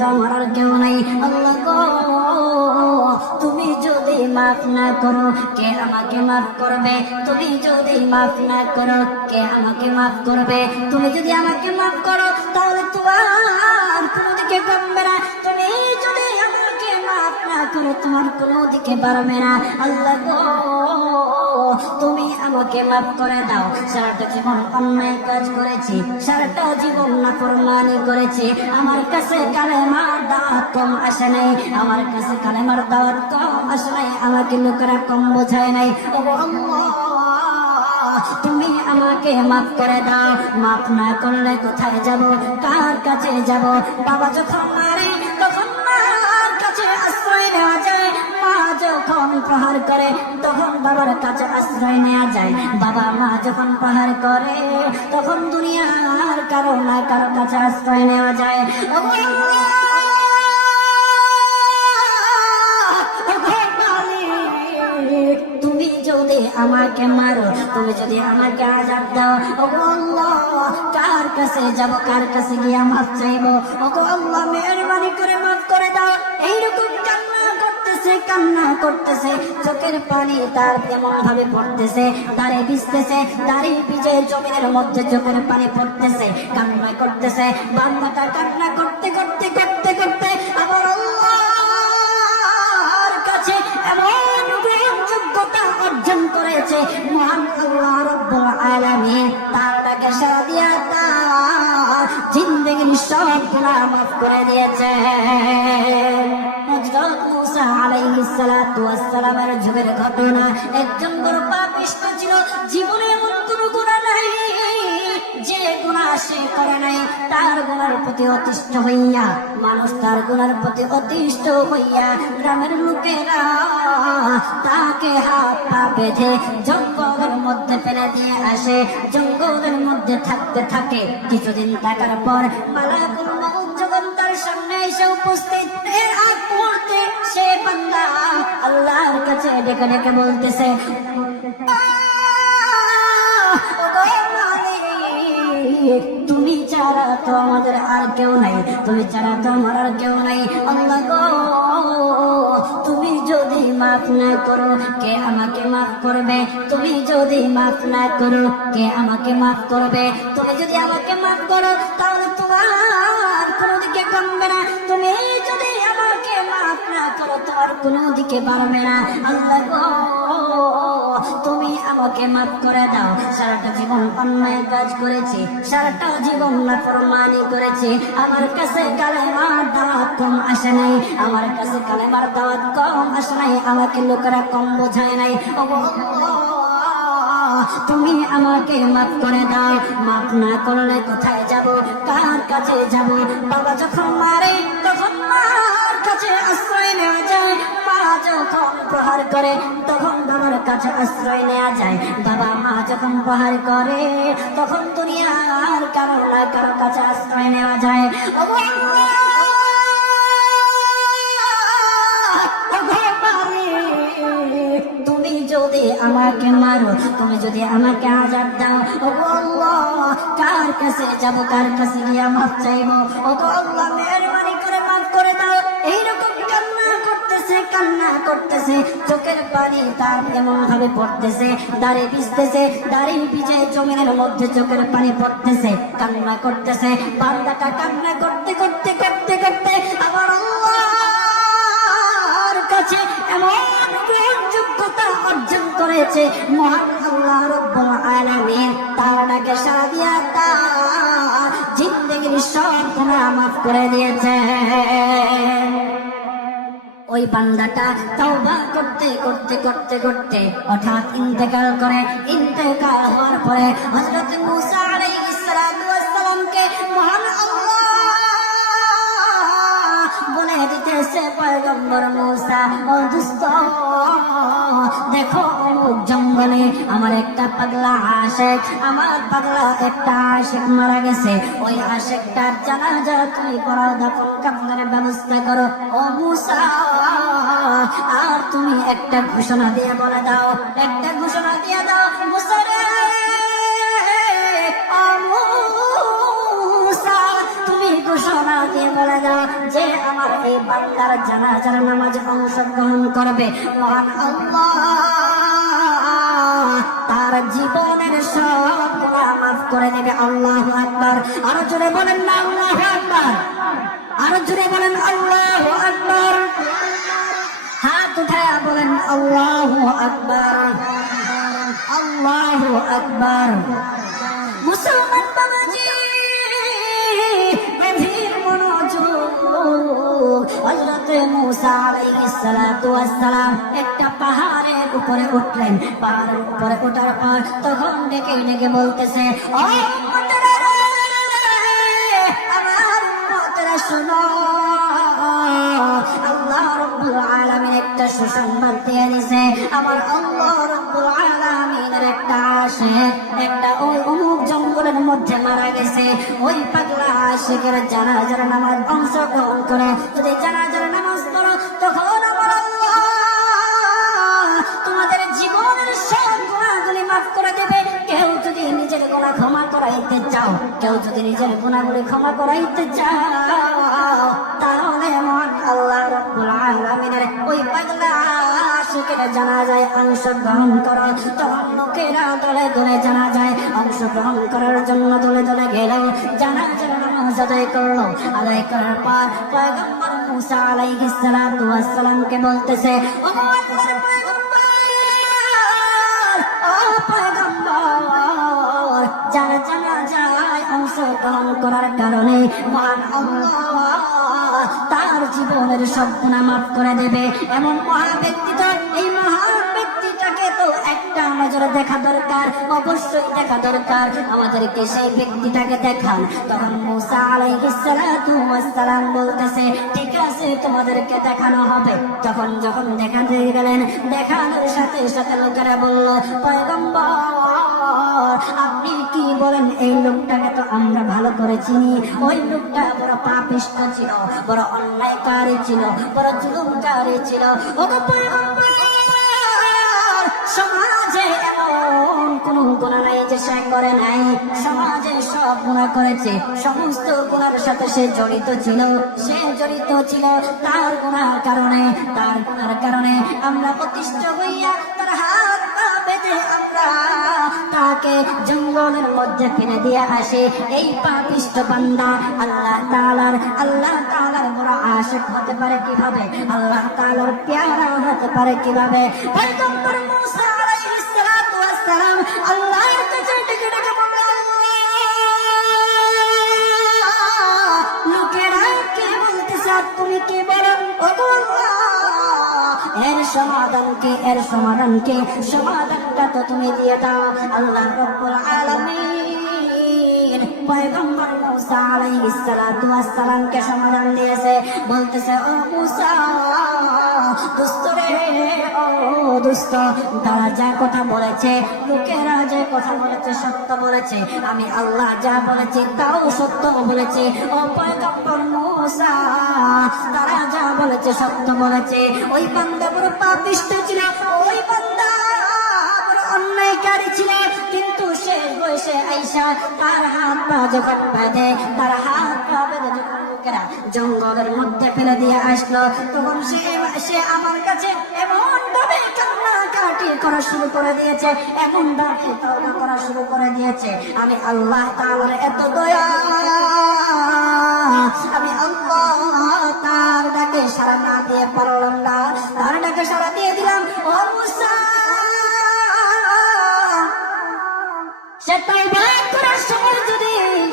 তো আমার আর কেউ নাই। আল্লাহ গো, তুমি যদি মাফ না করো কে আমাকে মাফ করবে? তুমি যদি মাফ না করো কে আমাকে মাফ করবে? তুমি যদি আমাকে মাফ করো তাহলে তোমার কোনো দিকে কমবে না, তুমি যদি আমাকে মাফ না করো তোমার কোনো দিকে বাড়বে না। আল্লাহ গো, তুমি আমাকে মাফ করে দাও। সারাটা জীবন অন্যায় কাজ করেছি, সারাটা জীবন নাফরমানি করেছি, আমার কাছে কালেমার দাওয়াত কম আসে নাই, আমার কাছে কালেমার দাওয়াত কম আসে নাই, আমাকে লোকেরা কম বোঝায় নাই। ও আল্লাহ, তুমি আমাকে মাফ করে দাও। মাফ না করলে কোথায় যাব, কার কাছে যাব? বাবা যখন মারে তখন মার কাছে আশ্রয় নেওয়া যায়, মা যখন প্রহার করে তখন বাবার কাছে আশ্রয় নেওয়া যায়, বাবা মা যখন প্রহার করে তখন দুনিয়ার কারো না কারো কাছে আশ্রয় নেওয়া যায়। তুমি যদি আমাকে মারো, তুমি যদি আমাকে আযাব দাও, ওগো আল্লাহ, কার কাছে যাব, কার কাছে গিয়ে মাফ চাইবো? ওগো আল্লাহ, মেহেরবানি করে মাফ করে দাও। এইরকম কান্না করতেছে, চোখের পানি তার এমন ভাবে পড়তেছে, দাঁড়ে ভিজতেছে, দাঁড়ি ভিজে জমিনের মধ্যে চোখের পানি পড়তেছে, কান্না করতেছে। বান্দাটা কান্না করতে করতে করতে করতে আবার আল্লাহর কাছে এমন যোগ্যতা অর্জন করেছে, মহান আল্লাহ রাব্বুল আলামিন তার ডাকে সাড়া দিয়া তার জিন্দেগির সব গুনাহ মাফ করে দিয়েছে। হযরত মুসা আলাইহিস সালাতু ওয়াস সালামের যুগের ঘটনা। একজন বড় পাপিষ্ঠ ছিল, জীবনে এমন কোনো গুনাহ নাই যে গুনাহ সে করে নাই। তার গুনার প্রতি অতিষ্ঠ হইয়া, মানুষ তার গুনার প্রতি অতিষ্ঠ হইয়া গ্রামের লোকেরা তাকে হাত পা বেঁধে জঙ্গলের মধ্যে ফেলে দিয়ে আসে। জঙ্গলের মধ্যে থাকতে থাকে, কিছুদিন থাকার পর মালাকুল মউত যখন তার সামনে এসে উপস্থিত, এর আগ মুহূর্তে সে বান্দা আল্লাহর কাছে ডেকে ডেকে বলতেছে, তুমি ছাড়া তো আমাদের আর কেউ নাই, তুমি ছাড়া তো আমার আর কেউ নাই। আল্লাহ গো, তুমি যদি মাফ না করো কে আমাকে মাফ করবে? তুমি যদি মাফ না করো কে আমাকে মাফ করবে? তুমি যদি আমাকে মাফ করো তাহলে তোমার কোনো দিকে কমবে না, তুমি যদি আমাকে মাফ না করো তোমার কোনো দিকে বাড়বে না। আল্লাহ গো, তুমি আমাকে মাফ করে দাও। সারাটা জীবন অন্যায় কাজ করেছি, সারাটা জীবন নাফরমানি করেছি, আমার কাছে কালেমার দাওয়াত কম আসে নাই, আমার কাছে কালেমার দাওয়াত কম আসে নাই, আমাকে লোকেরা কম বোঝায় নাই। ও আল্লাহ, তুমি আমাকে মাফ করে দাও। মাফ না করলে কোথায় যাব, কার কাছে যাব? বাবা যখন মারে তখন মার কাছে আশ্রয় নেওয়া যায়, মা যখন প্রহার করে তখন বাবার কাছে আশ্রয় নেওয়া যায়, বাবা মা যখন প্রহার করে তখন দুনিয়ার কারো না কারো কাছে আশ্রয় নেওয়া যায়। তুমি যদি আমাকে মারো, তুমি যদি আমাকে আযাব দাও, ওগো আল্লাহ, কার কাছে যাব, কার কাছে গিয়ে মাফ চাইবো? ওগো আল্লাহ, মেহেরবানি করে মাফ করে দাও। এইরকম কান্না করতেছে, চোখের পানি তার এমন ভাবে পড়তেছে, দাঁড়ে ভিজতেছে, দাঁড়ি ভিজে জমিনের মধ্যে চোখের পানি পড়তেছে, কান্না করতেছে। বান্দাটা কান্না করতে করতে করতে করতে আবার আল্লাহর কাছে এমন যোগ্যতা অর্জন করেছে, মহান আল্লাহ রাব্বুল আলামিন তার ডাকে সাড়া দিয়া তার জিন্দেগির সব গুনাহ মাফ করে দিয়েছে। ওই বান্দাটা তওবা করতে করতে করতে করতে হঠাৎ ইন্তেকাল করে। ইন্তেকাল হওয়ার পরে হযরত মুসা আলাইহিস সালাতু ওয়াস সালামকে মহান আল্লাহ বলে দিতেছে, পয়গম্বর মুসা, ও দোস্ত, দেখো জঙ্গলে আমার একটা পাগলা আশিক, আমার পাগলা একটা আশিক মারা গেছে, ওই আশিকটার জানাজা তুমি পড়াও, দাফন কাফনের ব্যবস্থা করো। ও মুসা, আর তুমি একটা ঘোষণা দিয়ে বলে দাও, একটা ঘোষণা দিয়ে দাও, মুসা রে, মুসা, তুমি ঘোষণা দিয়ে বলে বলে দাও যে আমার এই বান্দার জানাজার নামাজে অংশগ্রহণ করবে, মহান আল্লাহ তার জীবনের সব গুনাহ মাফ করে দেবে। আল্লাহু আকবার। আরো জোরে বলেন না আল্লাহু আকবার, আরো জোরে বলেন আল্লাহু আকবার। হাত উঠায়া বলেন আল্লাহু আকবার, আল্লাহু আকবার। মুসলমান বাবাজি গভীর মনোযোগ। হযরত মুসা আলাইহিস সালাতু ওয়াস সালাম একটা পাহাড়ের উপরে উঠলেন। পাহাড়ের উপরে ওঠার পর তখন ডেকে ডেকে বলতেছে, ও উম্মতেরা, আমার উম্মতেরা শোনো, আল্লাহ রাব্বুল আলামিন একটা সুসংবাদ দিয়ে দিয়েছে। আমার আল্লাহ রাব্বুল আলামিনের একটা আশিক একটা ওই অমুক জঙ্গলের মধ্যে মারা গেছে। ওই পাগলা আশিকের জানাজার নামাজ অংশগ্রহণ করে যদি জানাজার নামাজ পড়ো, তখন আমার আল্লাহ তোমাদের জীবনের সব গুনাহগুলি মাফ করে দেবে। কেউ যদি নিজের গুনাহ ক্ষমা করাইতে চাও, কেউ যদি নিজের গুনাহগুলি ক্ষমা করাইতে চাও, তাহলে মহান আল্লাহ রাব্বুল আলামিনের ওই পাগলা আশিকের জানাজায় অংশগ্রহণ করো। তখন লোকেরা দলে দলে জানাজায় অংশগ্রহণ করার জন্য দলে দলে গেল। জানাজার নামাজ আদায় করলো। আদায় করার পর পয়গম্বর মুসা আলাইহিস সালাতু ওয়াস সালামকে বলতেছে, ও আল্লাহর পয়গম্বর, ও পয়গম্বর, যারা জানাজায় অংশগ্রহণ করার কারণে মহান আল্লাহ তার জীবনের সব গুনাহ মাফ করে দেবে। এমন মহান ব্যক্তিটা, এই মহান ব্যক্তিটাকে তো একটা নজরে দেখা দরকার, অবশ্যই দেখা দরকার। আমাদেরকে সেই ব্যক্তিটাকে দেখান। তখন মুসা আলাইহিস সালাতু ওয়াস সালাম বলতেছে, ঠিক আছে, তোমাদেরকে দেখানো হবে। যখন দেখাতে গেলেন, দেখানোর সাথে সাথে লোকেরা বলল, পয়গম্বর, আপনি কি বলেন? এই লোকটাকে তো আমরা ভালো করে চিনি। ওই লোকটা বড় পাপিষ্ঠ ছিল, বড় অন্যায়কারী ছিল, বড় জুলুমকারী ছিল। ওগো পয়গম্বর, সমাজে এমন কোন গুনাহ নাই যে সে করে নাই। সমাজে সব গুনাহ করেছে, সমস্ত গুনার সাথে সে জড়িত ছিল। তার গুনার কারণে আমরা প্রতিষ্ঠিত হইয়া তার হাত পা বেঁধে আমরা তাকে জঙ্গলের মধ্যে ফেলে দিয়ে আসে। এই পাপিষ্ঠ বান্দা আল্লাহ তাআলার বড় আশিক হতে পারে কিভাবে? আল্লাহ তাআলার প্যারা হতে পারে কিভাবে? পয়গম্বর মুসা আলাইহিস সালাতু ওয়াস সালাম আল্লাহর কাছে ডেকে ডেকে বললেন, লোকেরা কি বলতেছে, তুমি কি বলো? ওগো আল্লাহ, এর সমাধান কি? সমাধানটা তো তুমি দিয়ে দাও। আল্লাহ রাব্বুল আলামিন পয়গম্বর মুসা আলাইহিস সালাতু ওয়াস সালামকে সমাধান দিয়েছে। বলতেছে, ও মুসা, দোস্ত রে, ও দোস্ত, তারা যা কথা বলেছে, লোকেরা যে কথা বলেছে সত্য বলেছে। আমি আল্লাহ যা বলেছি তাও সত্য বলেছি। ও পয়গম্বর মুসা, তারা যা বলেছে সত্য বলেছে। ওই বান্দা বড় পাপিষ্ঠ ছিল, ওই বান্দা বড় অন্যায়কারী ছিল, কিন্তু শেষ বয়সে আইসা তার হাত পা যখন বেঁধে, যখন লোকেরা জঙ্গলের মধ্যে ফেলে দিয়ে আসলো, তখন সে আমার কাছে এমন ভাবে কান্নাকাটি করা শুরু করে দিয়েছে, এমন ভাবে তওবা করা শুরু করে দিয়েছে। আমি আল্লাহ তাআলার এত দয়া, আমি আল্লাহ তার ডাকে সাড়া না দিয়ে পারলাম না। তার ডাকে সাড়া দিয়ে দিলাম। ও মুসা, সে তওবা করার সময় যদি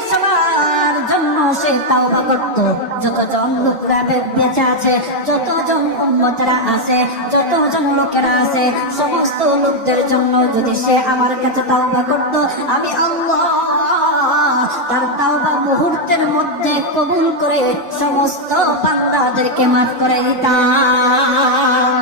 সবার জন্য সে তওবা করত, যতজন লোকেরা বেঁচে আছে, যতজন উম্মতেরা আছে, যতজন লোকেরা আছে, সমস্ত লোকদের জন্য যদি সে আমার কাছে তওবা করত, আমি আল্লাহ তার তওবা মুহূর্তের মধ্যে কবুল করে সমস্ত বান্দাদেরকে মাফ করে দিতাম।